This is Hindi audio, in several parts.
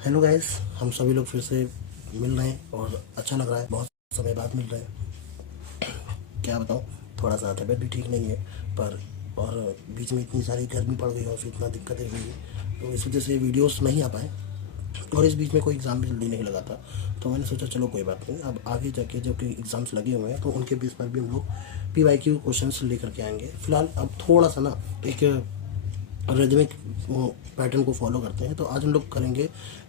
हेलो गाइस, हम सभी लोग फिर से मिल रहे हैं और अच्छा लग रहा है। बहुत समय बाद मिल रहे हैं। क्या बताऊँ, थोड़ा सा तबीयत भी ठीक नहीं है पर और बीच में इतनी सारी गर्मी पड़ गई और फिर इतना दिक्कतें हुई तो इस वजह से वीडियोस नहीं आ पाए। और इस बीच में कोई एग्ज़ाम भी जल्दी नहीं लगा था तो मैंने सोचा चलो कोई बात नहीं, अब आगे जाके जब एग्ज़ाम्स लगे हुए हैं तो उनके बेस पर भी हम लोग PYQ क्वेश्चंस लेकर के आएंगे। फिलहाल अब थोड़ा सा ना एक रिदमिक पैटर्न को फॉलो करते हैं। तो आज हम लोग करेंगे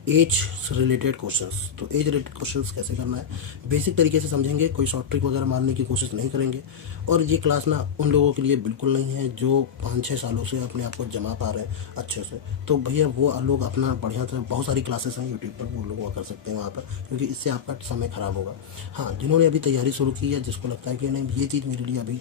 एज रिलेटेड क्वेश्चंस। तो एज रिलेटेड क्वेश्चंस कैसे करना है बेसिक तरीके से समझेंगे, कोई शॉर्ट ट्रिक वगैरह मारने की कोशिश नहीं करेंगे। और ये क्लास ना उन लोगों के लिए बिल्कुल नहीं है जो 5-6 सालों से अपने आप को जमा पा रहे हैं अच्छे से। तो भैया वो लोग अपना बढ़िया तरह, बहुत सारी क्लासेस हैं यूट्यूब पर, वो लोग वो कर सकते हैं वहाँ पर, क्योंकि इससे आपका समय ख़राब होगा। हाँ, जिन्होंने अभी तैयारी शुरू की है, जिसको लगता है कि नहीं ये चीज़ मेरे लिए अभी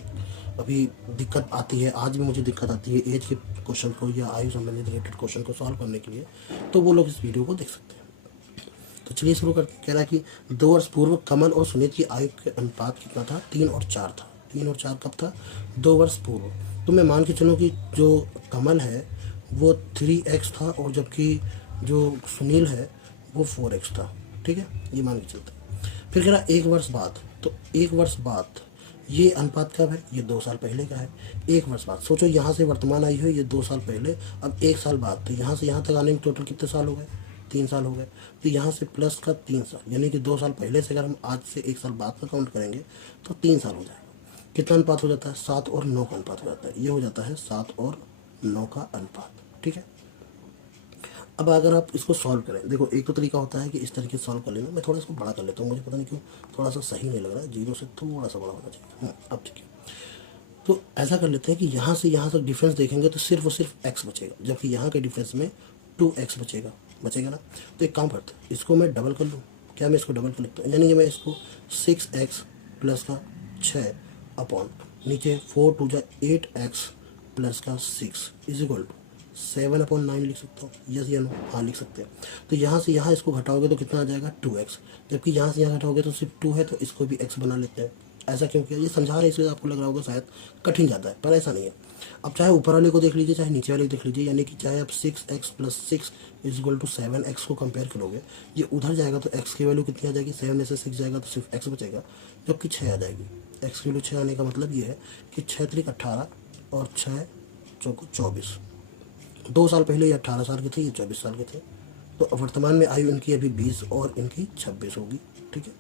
अभी दिक्कत आती है, आज भी मुझे दिक्कत आती है एज के क्वेश्चन को या आयु संबंधित रिलेटेड क्वेश्चन को सॉल्व करने के लिए, तो वो लोग इस वीडियो को देख सकते हैं। तो चलिए शुरू कर। कह रहा है कि 2 वर्ष पूर्व कमल और सुनीत की आयु के अनुपात कितना था? 3 और 4 था। 3 और 4 कब था? 2 वर्ष पूर्व। तो मैं मान के चलूँ कि जो कमल है वो 3x था और जबकि जो सुनील है वो 4x था। ठीक है, ये मान के चलते हैं। फिर कह रहा 1 वर्ष बाद। तो 1 वर्ष बाद ये अनुपात कब है? ये 2 साल पहले का है। 1 वर्ष बाद, सोचो यहाँ से वर्तमान आयु है ये 2 साल पहले, अब 1 साल बाद, तो यहाँ से यहाँ तक आने में टोटल कितने साल हो गए? 3 साल हो गए। तो यहाँ से प्लस का 3 साल, यानी कि 2 साल पहले से अगर हम आज से 1 साल बाद का काउंट करेंगे तो 3 साल हो जाएगा। कितना अनुपात हो जाता है? 7 और 9 का अनुपात हो जाता है। ये हो जाता है 7 और 9 का अनुपात। ठीक है, अब अगर आप इसको सॉल्व करें, देखो एक तो तरीका होता है कि इस तरीके से सॉल्व कर लेना। मैं थोड़ा इसको बड़ा कर लेता हूँ, मुझे पता नहीं क्यों थोड़ा सा सही नहीं लग रहा है, 0 से थोड़ा सा बड़ा होना चाहिए। अब ठीक है, तो ऐसा कर लेते हैं कि यहाँ से यहाँ तक डिफरेंस देखेंगे तो सिर्फ और सिर्फ x बचेगा, जबकि यहाँ के डिफरेंस में 2x बचेगा ना। तो एक काम करते हैं, इसको मैं डबल कर लूँ। क्या मैं इसको डबल कर लेता हूँ? यानी कि मैं इसको 6x प्लस का 6 अपॉन नीचे 4 2 जा 8x प्लस का 6 इज इक्वल टू 7/9 लिख सकता हूँ। यस या नो? हाँ, लिख सकते हैं। तो यहाँ से यहाँ इसको घटाओगे तो कितना आ जाएगा? 2x। जबकि यहाँ से यहाँ घटाओगे तो सिर्फ 2 है, तो इसको भी x बना लेते हैं। ऐसा क्यों किया? ये समझा रहे, इसलिए आपको लग रहा होगा शायद कठिन जाता है, पर ऐसा नहीं है। अब चाहे ऊपर वाले को देख लीजिए चाहे नीचे वाले को देख लीजिए, यानी कि चाहे आप 6x plus 6 is equal to 7x को कंपेयर करोगे, ये उधर जाएगा तो x की वैल्यू कितनी आ जाएगी? 7 में से 6 जाएगा तो सिर्फ x बचेगा, जबकि 6 आ जाएगी। x की वैल्यू 6 आने का मतलब ये है कि 6 त्रिक 18 और 6 चौको 24। 2 साल पहले ये 18 साल के थे, ये 24 साल के थे। तो वर्तमान में आयु इनकी अभी 20 और इनकी 26 होगी। ठीक है,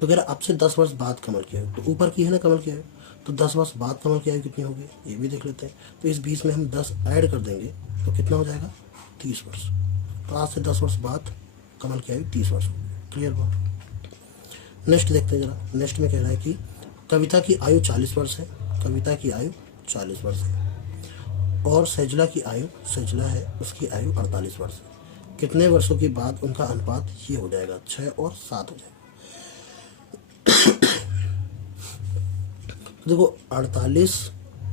तो कह रहा अब से 10 वर्ष बाद कमल की आयु, तो ऊपर की है ना कमल की आयु, तो 10 वर्ष बाद कमल की आयु कितनी होगी ये भी देख लेते हैं। तो इस 20 में हम 10 ऐड कर देंगे तो कितना हो जाएगा? 30 वर्ष। तो आज से 10 वर्ष बाद कमल की आयु 30 वर्ष होगी। क्लियर हुआ? नेक्स्ट देखते हैं जरा। नेक्स्ट में कह रहा है कि कविता की आयु 40 वर्ष है। कविता की आयु 40 वर्ष है और सैजला की आयु, सैजला है उसकी आयु 48 वर्ष है। कितने वर्षों के बाद उनका अनुपात ये हो जाएगा? 6 और 7 हो जाएगा। देखो 48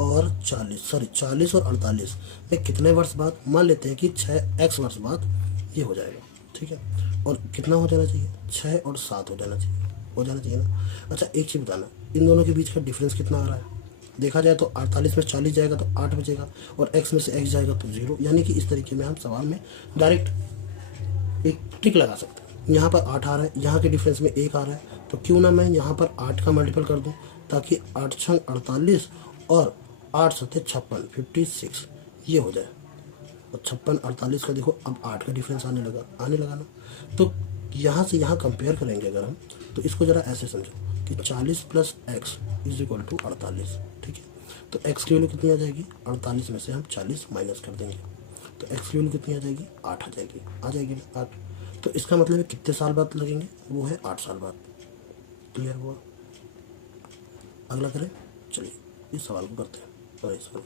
और 40, सॉरी 40 और 48 में कितने वर्ष बाद? मान लेते हैं कि 6x वर्ष बाद ये हो जाएगा। ठीक है, और कितना हो जाना चाहिए? 6 और 7 हो जाना चाहिए ना। अच्छा एक चीज़ बताना, इन दोनों के बीच का डिफरेंस कितना आ रहा है? देखा जाए तो 48 में 40 जाएगा तो 8 बचेगा और x में से x जाएगा तो 0। यानी कि इस तरीके में हम सवाल में डायरेक्ट एक ट्रिक लगा सकते हैं। यहाँ पर 8 आ रहा है, यहाँ के डिफरेंस में 1 आ रहा है, तो क्यों ना मैं यहाँ पर 8 का मल्टीपल कर दूँ, ताकि 8 छंग 48 और 8 सत्ते 56, 56 ये हो जाए। और 56 48 का देखो अब 8 का डिफरेंस आने लगा ना। तो यहाँ से यहाँ कंपेयर करेंगे अगर हम, तो इसको ज़रा ऐसे समझो कि 40 plus X is equal to 48। ठीक है, तो x की वैल्यू कितनी आ जाएगी? 48 में से हम 40 माइनस कर देंगे तो x की वैल्यू कितनी आ जाएगी? 8 आ जाएगी ना 8। तो इसका मतलब है कितने साल बाद लगेंगे? वो है 8 साल बाद। क्लियर हुआ? अगला करें, चलिए इस सवाल को करते हैं। और इस सवाल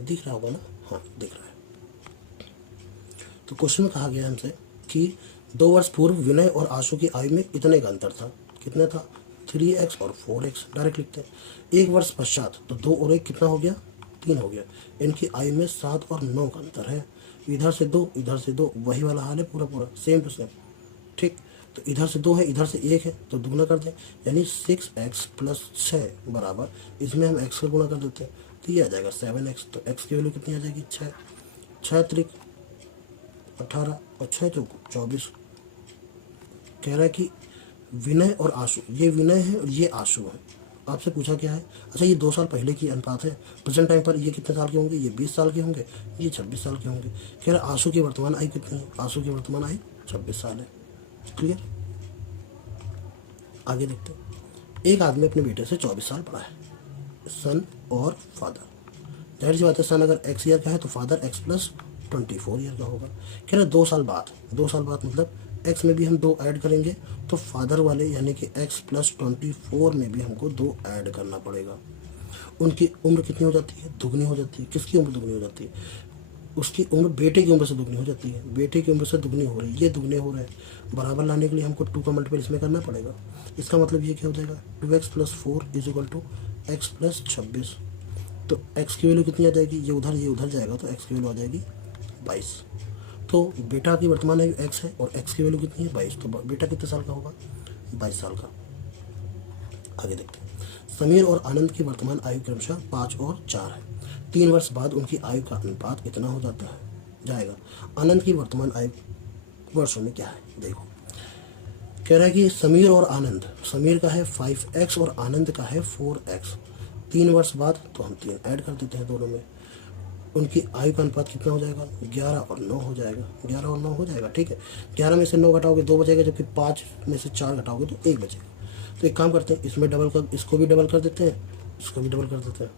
दिख रहा होगा ना? हाँ दिख रहा है। तो क्वेश्चन में कहा गया हमसे कि 2 वर्ष पूर्व विनय और आशु की आयु में इतने का अंतर था। कितना था? 3x और 4x। डायरेक्ट लिखते हैं। 1 वर्ष पश्चात, तो 2 और 1 कितना हो गया? 3 हो गया। इनकी आयु में 7 और 9 का अंतर है। इधर से 2 इधर से 2, वही वाला हाल है पूरा सेम टू सेम। ठीक, तो इधर से 2 है इधर से 1 है तो दुगुना कर दें, यानी 6x प्लस 6 बराबर, इसमें हम x का गुणा कर देते हैं तो ये आ जाएगा 7x। तो x की वैल्यू कितनी आ जाएगी? 6 त्रिक 18 और 6 चौको 24। कह रहा है कि विनय और आशु, ये विनय है और ये आशु है। आपसे पूछा क्या है, अच्छा ये 2 साल पहले की अनुपात है, प्रेजेंट टाइम पर ये कितने साल के होंगे, ये 20 साल के होंगे, ये 26 साल के होंगे। कह रहा है आशु की वर्तमान आयु कितनी है, आशु की वर्तमान आयु 26 साल है। क्लियर। आगे देखते हैं। एक आदमी अपने बेटे से 24 साल बड़ा है, सन और फादर। जाहिर सी बात है, सन अगर x ईयर का है तो फादर x प्लस 24 ईयर का होगा। कह रहे 2 साल बाद, 2 साल बाद मतलब x में भी हम 2 ऐड करेंगे तो फादर वाले यानी कि x प्लस 24 में भी हमको 2 ऐड करना पड़ेगा। उनकी उम्र कितनी हो जाती है, दुगनी हो जाती है। किसकी उम्र दुगनी हो जाती है, उसकी उम्र बेटे की उम्र से दुगनी हो जाती है। बेटे की उम्र से दुगनी हो रही है, ये दुगने हो रहे हैं। बराबर लाने के लिए हमको 2 का मल्टीपल इसमें करना पड़ेगा। इसका मतलब ये क्या हो जाएगा, 2x plus 4 is equal to X plus 26। तो x की वैल्यू कितनी आ जाएगी, ये उधर जाएगा तो x की वैल्यू आ जाएगी 22। तो बेटा की वर्तमान आयु x है और x की वैल्यू कितनी है 22, तो बेटा कितने साल का होगा, 22 साल का। आगे देखते हैं। समीर और आनंद की वर्तमान आयु क्रमशः 5 और 4 है। 3 वर्ष बाद उनकी आयु का अनुपात इतना हो जाएगा। आनंद की वर्तमान आयु वर्षों में क्या है, देखो। कह रहा है कि समीर और आनंद, समीर का है 5x और आनंद का है 4x। 3 वर्ष बाद तो हम 3 ऐड कर देते हैं दोनों में। उनकी आयु का अनुपात कितना हो जाएगा, 11 और 9 हो जाएगा। 11 और 9 हो जाएगा, ठीक है। 11 में से 9 घटाओगे 2 बचेगा, जबकि 5 में से 4 घटाओगे तो 1 बचेगा। तो एक काम करते हैं, इसमें डबल कर, इसको भी डबल कर देते हैं, इसको भी डबल कर देते हैं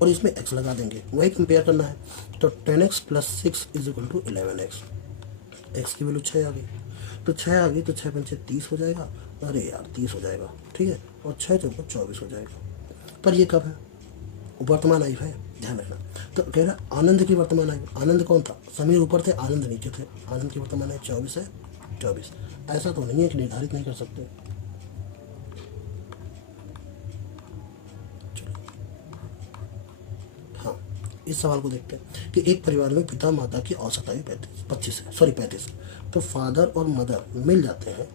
और इसमें x लगा देंगे, वही कंपेयर करना है। तो 10x plus 6 is equal to 11x। x की वैल्यू 6 आ गई, तो 6 आ गई तो 6 पंचे 30 हो जाएगा। अरे यार 30 हो जाएगा, ठीक है। और 6 चौको 24 हो जाएगा। पर ये कब है, वर्तमान आयु है, ध्यान रखना। तो कह रहा आनंद की वर्तमान आयु, आनंद कौन था, समीर ऊपर थे, आनंद नीचे थे। आनंद की वर्तमान आयु 24 है, 24। ऐसा तो नहीं है कि निर्धारित नहीं कर सकते। हाँ, इस सवाल को देखते हैं कि एक परिवार में पिता माता की औसत आयु 35 है। तो फादर और मदर मिल जाते हैं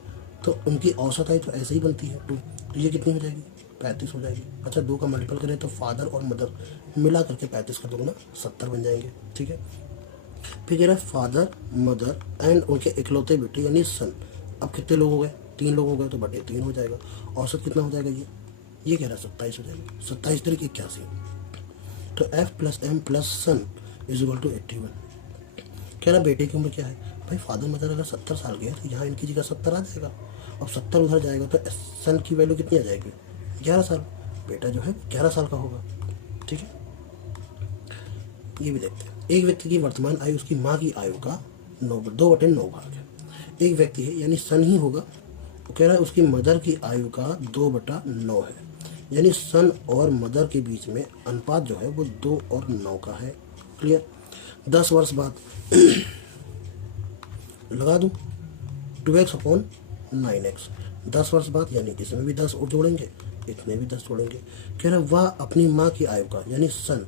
तो उनकी औसत आयु तो ऐसे ही बनती है 2। तो ये कितनी हो जाएगी, 35 हो जाएगी। अच्छा 2 का मल्टीपल करें तो फादर और मदर मिला करके 35 का दोगुना 70 बन जाएंगे, ठीक है। फिर कह रहा है फादर मदर एंड उनके इकलौते बेटे यानी सन। अब कितने लोग हो गए, 3 लोग हो गए तो बटे 3 हो जाएगा। औसत कितना हो जाएगा, ये कह रहा है 27 हो जाएगा। 27 तरीके 81। तो f plus M plus son is equal to 81। कह रहा बेटे की उम्र क्या है, भाई फादर मदर अगर 70 साल के हैं तो यहाँ इनकी जगह 70 आ जाएगा। अब 70 उधर जाएगा तो सन की वैल्यू कितनी आ जाएगी, 11 साल। बेटा जो है 11 साल का होगा, ठीक है। ये भी देखते हैं। एक व्यक्ति की वर्तमान आयु उसकी माँ की आयु का 2/9 भाग है। एक व्यक्ति है यानी सन ही होगा। वो कह रहा है उसकी मदर की आयु का 2/9 है, यानी सन और मदर के बीच में अनुपात जो है वो 2 और 9 का है। क्लियर। 10 वर्ष बाद लगा दूं 2x/9x। 10 वर्ष बाद यानी इसमें भी 10 और जोड़ेंगे, इसमें भी 10 जोड़ेंगे। कह रहा वह अपनी माँ की आयु का यानी सन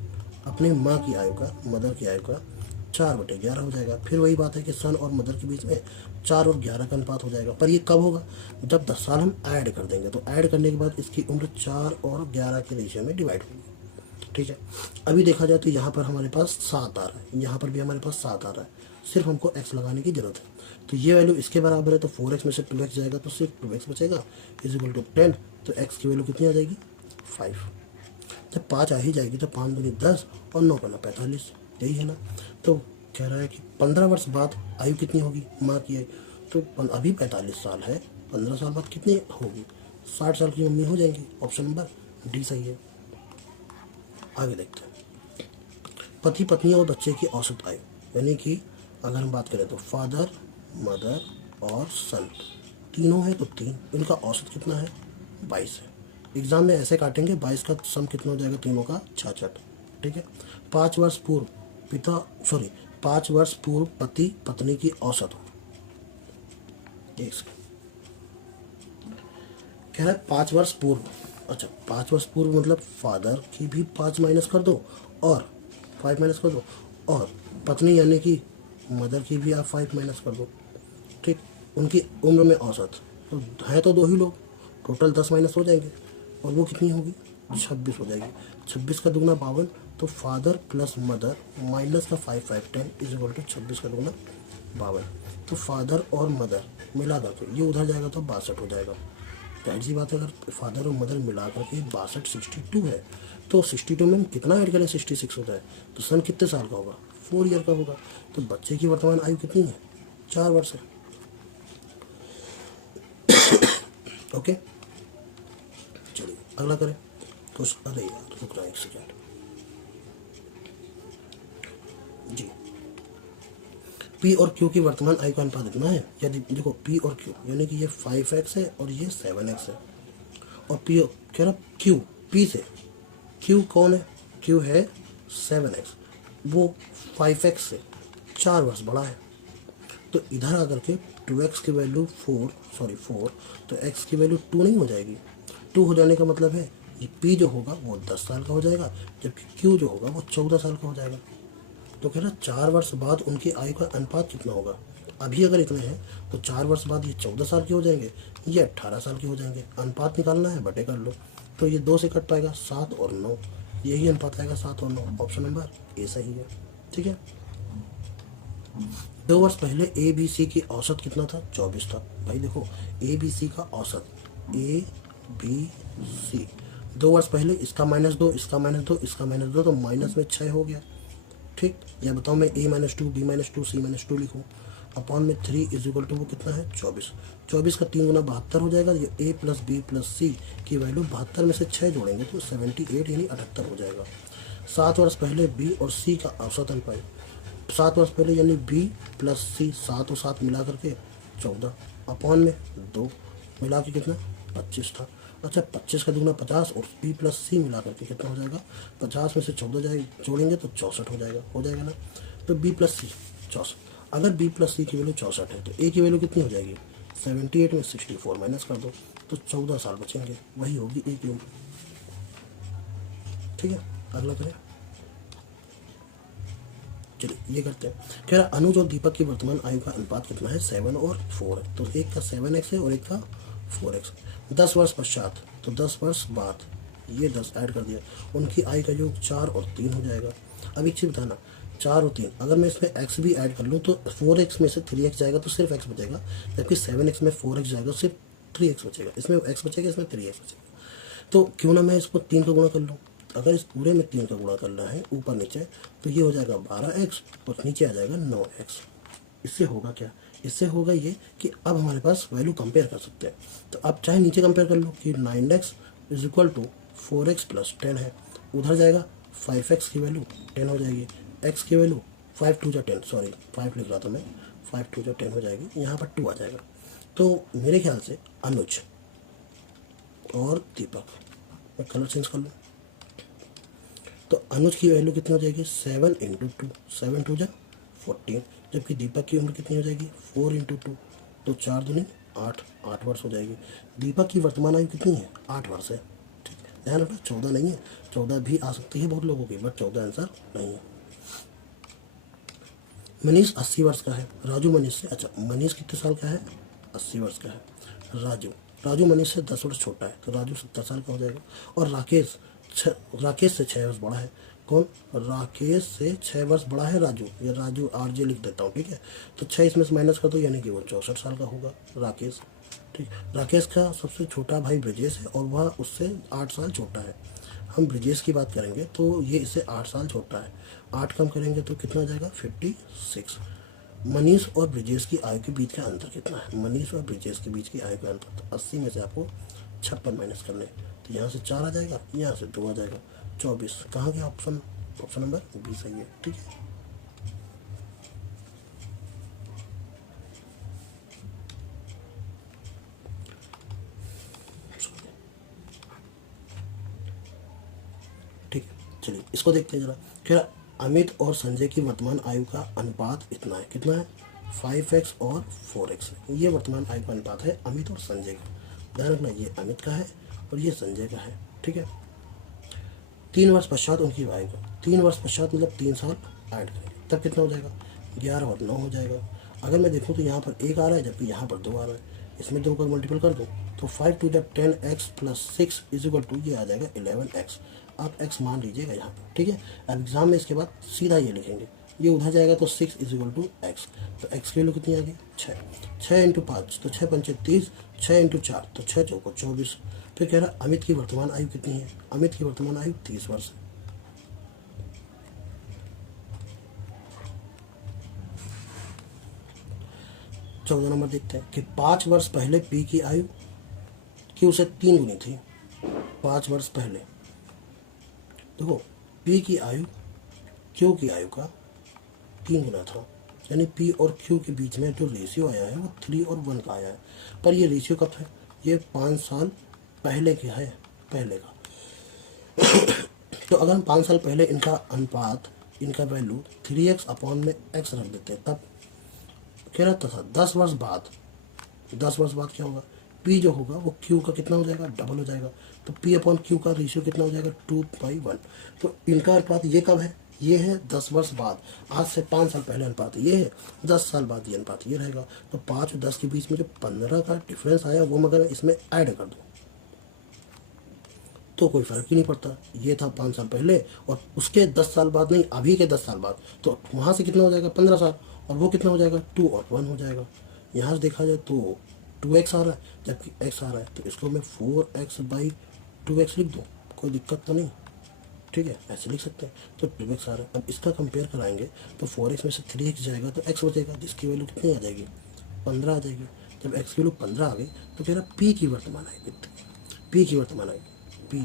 अपनी माँ की आयु का, मदर की आयु का 4/11 हो जाएगा। फिर वही बात है कि सन और मदर के बीच में 4 और 11 का अनुपात हो जाएगा। पर ये कब होगा, जब 10 साल हम ऐड कर देंगे। तो ऐड करने के बाद इसकी उम्र 4 और 11 के रेशियो में डिवाइड होगी, ठीक है। अभी देखा जाए तो यहाँ पर हमारे पास 7 आ रहा है, यहाँ पर भी हमारे पास 7 आ रहा है। सिर्फ हमको x लगाने की जरूरत है। तो ये वैल्यू इसके बराबर है, तो 4x में से 2x जाएगा तो सिर्फ 2x बचेगा इज इक्वल टू 10। तो x की वैल्यू कितनी आ जाएगी, 5। जब 5 आ ही जाएगी तो 5 दूनी 10 और 9 करना 45, यही है ना। तो कह रहा है कि 15 वर्ष बाद आयु कितनी होगी माँ की आयु, तो अभी 45 साल है, 15 साल बाद कितनी होगी, 60 साल की मम्मी हो जाएंगी। ऑप्शन नंबर डी सही है। आगे देखते हैं। पति पत्नी और बच्चे की औसत आयु, यानी कि अगर हम बात करें तो फादर मदर और सन तीनों है तो 3, इनका औसत कितना है 22 है। एग्जाम में ऐसे काटेंगे 22 का सम कितना हो जाएगा तीनों का 66, ठीक है। 5 वर्ष पूर्व 5 वर्ष पूर्व पति पत्नी की औसत हो, कह रहा है 5 वर्ष पूर्व। अच्छा 5 वर्ष पूर्व मतलब फादर की भी 5 माइनस कर दो और 5 माइनस कर दो, और पत्नी यानी कि मदर की भी आप 5 माइनस कर दो, ठीक। उनकी उम्र में औसत तो है तो 2 ही लोग, टोटल 10 माइनस हो जाएंगे और वो कितनी होगी 26 हो जाएगी। 26 का दुगना 52, तो फादर प्लस मदर माइनस का 5 5 10 इज इक्वल टू 26 का 2 52। तो फादर और मदर मिला करके ये उधर जाएगा तो 62 हो जाएगा। जाहिर सी बात है, अगर फादर और मदर मिला करके 62 62 है, तो 62 में हम कितना ऐड करें 66 होता है, तो सन कितने साल का होगा, 4 ईयर का होगा। तो बच्चे की वर्तमान आयु कितनी है, 4 वर्ष है। ओके, चलिए अगला करें कुछ। अरे यार रुक रहा है 1 सेकेंड जी। पी और क्यू की वर्तमान आयु का अनुपात इतना है। यदि देखो पी और क्यू यानी कि ये 5x है और ये 7x है, और पी कह रहा क्यू पी से, क्यू कौन है, क्यू है 7x, वो 5x से 4 वर्ष बड़ा है। तो इधर आकर के 2x की वैल्यू 4 तो x की वैल्यू 2 नहीं हो जाएगी। 2 हो जाने का मतलब है ये p जो होगा वो 10 साल का हो जाएगा, जबकि q जो होगा वो 14 साल का हो जाएगा। तो कह रहा 4 वर्ष बाद उनकी आयु का अनुपात कितना होगा। अभी अगर इतने हैं तो 4 वर्ष बाद ये 14 साल के हो जाएंगे, ये 18 साल के हो जाएंगे। अनुपात निकालना है, बटे कर लो। तो ये 2 से कट पाएगा, 7 और 9, यही अनुपात आएगा 7 और 9। ऑप्शन नंबर ए सही है। ठीक है, 2 वर्ष पहले ए बी सी की औसत कितना था, 24 था। भाई देखो ए बी सी का औसत, ए बी सी 2 वर्ष पहले, इसका -2 इसका -2 इसका -2, तो माइनस में 6 हो गया। ठीक, या बताओ मैं a -2 b -2 c -2 लिखूँ, अपॉन में 3 इज इक्वल टू वो कितना है 24। 24 का 3 गुना 72 हो जाएगा। ये a प्लस बी प्लस सी की वैल्यू 72 में से 6 जोड़ेंगे तो 78 यानी 78 हो जाएगा। 7 वर्ष पहले b और c का औसत अनुपात, 7 वर्ष पहले यानी b प्लस सी, 7 और 7 मिला करके 14, अपॉन में 2 मिला के कितना 25 था। अच्छा, 25 का दुगना 50 और b प्लस सी मिला करके कितना हो जाएगा, 50 में से 14 जाए जोड़ेंगे तो 64 हो जाएगा ना। तो b प्लस सी 64, अगर b प्लस सी की वैल्यू 64 है तो a की वैल्यू कितनी हो जाएगी, 78 में 64 माइनस कर दो तो 14 साल बचेंगे, वही होगी a की उम्र। ठीक है, अगला करें। चलिए ये करते हैं। कह रहा अनुज और दीपक की वर्तमान आयु का अनुपात कितना है, 7 और 4 है। तो एक का 7x है और एक का 4x। 10 वर्ष पश्चात, तो 10 वर्ष बाद ये 10 ऐड कर दिया, उनकी आयु का योग 4 और 3 हो जाएगा। अब एक चीज़ बताना, 4 और 3 अगर मैं इसमें x भी ऐड कर लूँ तो 4x में से 3x जाएगा तो सिर्फ x बचेगा, जबकि 7x में 4x जाएगा सिर्फ 3x बचेगा। इसमें x बचेगा, इसमें 3x बचेगा। तो क्यों ना मैं इसको 3 का गुणा कर लूँ। अगर इस पूरे में 3 का गुणा करना है ऊपर नीचे, तो ये हो जाएगा 12x और नीचे आ जाएगा 9x। इससे होगा क्या, इससे होगा ये कि अब हमारे पास वैल्यू कंपेयर कर सकते हैं। तो अब चाहे नीचे कंपेयर कर लो कि 9x is equal to 4x plus 10 है, उधर जाएगा 5x की वैल्यू 10 हो जाएगी, x की वैल्यू 5 2 10, सॉरी 5 लिख रहा था मैं, 5 2 10 हो जाएगी, यहाँ पर 2 आ जाएगा। तो मेरे ख्याल से अनुज और दीपक, मैं कलर चेंज कर लूँ, तो अनुज की वैल्यू कितनी हो जाएगी, 7 इंटू 2, 7 2 14, जबकि दीपक की उम्र कितनी हो जाएगी, 4 इंटू 2, तो 4 दूनी 8, 8 वर्ष हो जाएगी। दीपक की वर्तमान आयु कितनी है, 8 वर्ष है। ठीक है, ध्यान रखना 14 नहीं है, 14 भी आ सकती है बहुत लोगों की, बट 14 आंसर नहीं है। मनीष 80 वर्ष का है, राजू मनीष से, अच्छा मनीष कितने साल का है, 80 वर्ष का है। राजू मनीष से 10 वर्ष छोटा है, तो राजू 70 साल का हो जाएगा। और राकेश से 6 वर्ष बड़ा है। कौन, राकेश से 6 वर्ष बड़ा है राजू, या राजू RJ लिख देता हूँ। ठीक है, तो 6 इसमें से माइनस कर दो, यानी कि वो 64 साल का होगा राकेश। ठीक, राकेश का सबसे छोटा भाई ब्रजेश है और वह उससे 8 साल छोटा है। हम ब्रजेश की बात करेंगे तो ये इससे 8 साल छोटा है, 8 कम करेंगे तो कितना आ जाएगा 56। मनीष और ब्रजेश की आयु के बीच का अंतर कितना है, मनीष और ब्रजेश के बीच की आयु का अंतर, तो 80 में से आपको 56 माइनस करने, तो यहाँ से 4 आ जाएगा, यहाँ से 2 आ जाएगा, 24। कहाँ गया ऑप्शन, ऑप्शन नंबर बी सही है। ठीक है, ठीक है, चलिए इसको देखते हैं जरा। क्या अमित और संजय की वर्तमान आयु का अनुपात इतना है, कितना है, 5x और 4x। ये वर्तमान आयु का अनुपात है अमित और संजय का। ध्यान रखना ये अमित का है और ये संजय का है। ठीक है, 3 वर्ष पश्चात उनकी आयु का, 3 वर्ष पश्चात मतलब 3 साल ऐड करेंगे, तब कितना हो जाएगा, 11 और 9 हो जाएगा। अगर मैं देखूँ तो यहाँ पर 1 आ रहा है, जबकि यहाँ पर 2 आ रहा है, इसमें 2 का मल्टीपल कर दूँ तो 5 2 10x plus 6 is equal to ये आ जाएगा 11x। आप x मान लीजिएगा यहाँ पर, ठीक है। अब एग्जाम में इसके बाद सीधा ये लिखेंगे, ये उधर जाएगा तो 6 = x, तो x की वैल्यू कितनी आ गई 6, 6 × 5 तो 6 × 5 = 30, 6 × 4 तो 6 × 4 = 24। फिर कह रहा अमित की वर्तमान आयु कितनी है, अमित की वर्तमान आयु 30 वर्ष है। चौदह नंबर देखते हैं कि 5 वर्ष पहले P की आयु Q से 3 गुनी थी। 5 वर्ष पहले देखो P की आयु Q की आयु का 3 गुना था, यानी P और Q के बीच में जो रेशियो आया है वो 3 और 1 का आया है। पर ये रेशियो कब है, ये 5 साल पहले का है, पहले का। तो अगर हम 5 साल पहले इनका अनुपात, इनका वैल्यू 3x में x रख देते हैं, तब कह रहा था 10 वर्ष बाद, 10 वर्ष बाद क्या होगा, P जो होगा वो Q का कितना हो जाएगा, डबल हो जाएगा। तो P/Q का रेशियो कितना हो जाएगा, 2/1। तो इनका अनुपात ये कब है, ये है 10 वर्ष बाद, आज से 5 साल पहले अनुपात ये है, 10 साल बाद ये अनुपात ये रहेगा। तो 5 और 10 के बीच में जो 15 का डिफरेंस आया वो मगर इसमें ऐड कर दो तो कोई फर्क ही नहीं पड़ता। ये था 5 साल पहले और उसके 10 साल बाद नहीं, अभी के 10 साल बाद, तो वहाँ से कितना हो जाएगा 15 साल, और वो कितना हो जाएगा 2 और 1 हो जाएगा। यहाँ से देखा जाए तो 2x आ रहा है जबकि x आ रहा है, तो इसको मैं 4x/2x लिख दूँ, कोई दिक्कत तो नहीं, ठीक है, ऐसे लिख सकते हैं। तो 2x आ रहा है। अब इसका कंपेयर कराएंगे तो 4x में से 3x जाएगा तो x बचेगा, जिसकी वैल्यू कितनी आ जाएगी 15 आ जाएगी। जब x की वैल्यू 15 आ गई तो कह रहा P की वर्तमान आएगी, P की वर्तमान आएगी P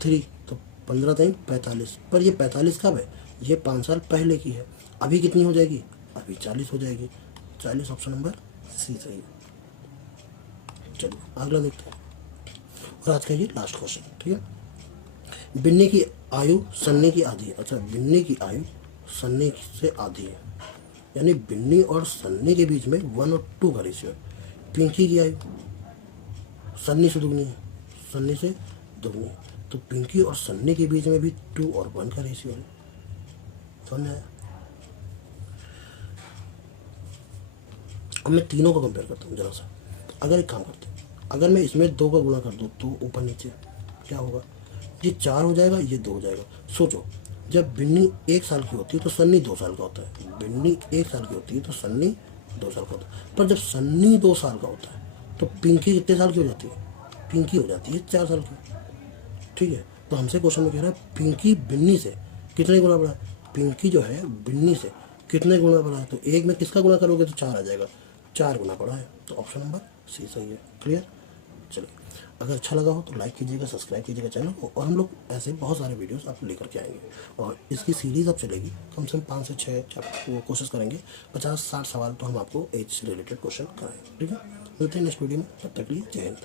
3, तो 15 टाइम 45, पर ये 45 कब है, ये 5 साल पहले की है। अभी कितनी हो जाएगी, अभी 40 हो जाएगी। 40 ऑप्शन नंबर सी सही है। चलिए अगला देखते हैं, और आज का ये लास्ट क्वेश्चन, ठीक है। बिन्नी की आयु सन्नी की आधी है। अच्छा, बिन्नी की आयु सन्नी से आधी है, यानी बिन्नी और सन्नी के बीच में 1 और 2 का रेशियो है। पिंकी की आयु सन्नी से दुगनी है, सन्नी से दुगनी है, तो पिंकी और सन्नी के बीच में भी 2 और 1 का रेशियो है। समझ आया। अब मैं तीनों को कंपेयर करता हूँ जरा सा। अगर एक काम करते हैं, अगर मैं इसमें 2 का गुणा कर दूँ तो ऊपर नीचे क्या होगा, ये 4 हो जाएगा, ये 2 हो जाएगा। सोचो, जब बिन्नी 1 साल की होती है तो सन्नी 2 साल का होता है। बिन्नी 1 साल की होती है तो सन्नी 2 साल का होता है। पर जब सन्नी 2 साल का होता है तो पिंकी कितने साल की हो जाती है, पिंकी हो जाती है 4 साल की, ठीक है। तो हमसे क्वेश्चन में कह रहा है पिंकी बिन्नी से कितने गुना बड़ा है, पिंकी जो है बिन्नी से कितने गुना बड़ा है, तो 1 में किसका गुना करोगे तो 4 आ जाएगा, 4 गुना बड़ा है। तो ऑप्शन नंबर सी सही है। क्लियर। चलिए, अगर अच्छा लगा हो तो लाइक कीजिएगा, सब्सक्राइब कीजिएगा चैनल को, और हम लोग ऐसे बहुत सारे वीडियोस आपको लेकर के आएंगे। और इसकी सीरीज़ अब चलेगी, कम से कम 5 से 6 चैप्टर कोशिश करेंगे, 50-60 सवाल तो हम आपको एज से रिलेटेड क्वेश्चन कराएंगे, ठीक है। मिलते हैं नेक्स्ट वीडियो में, तब तक के लिए जय हिंद।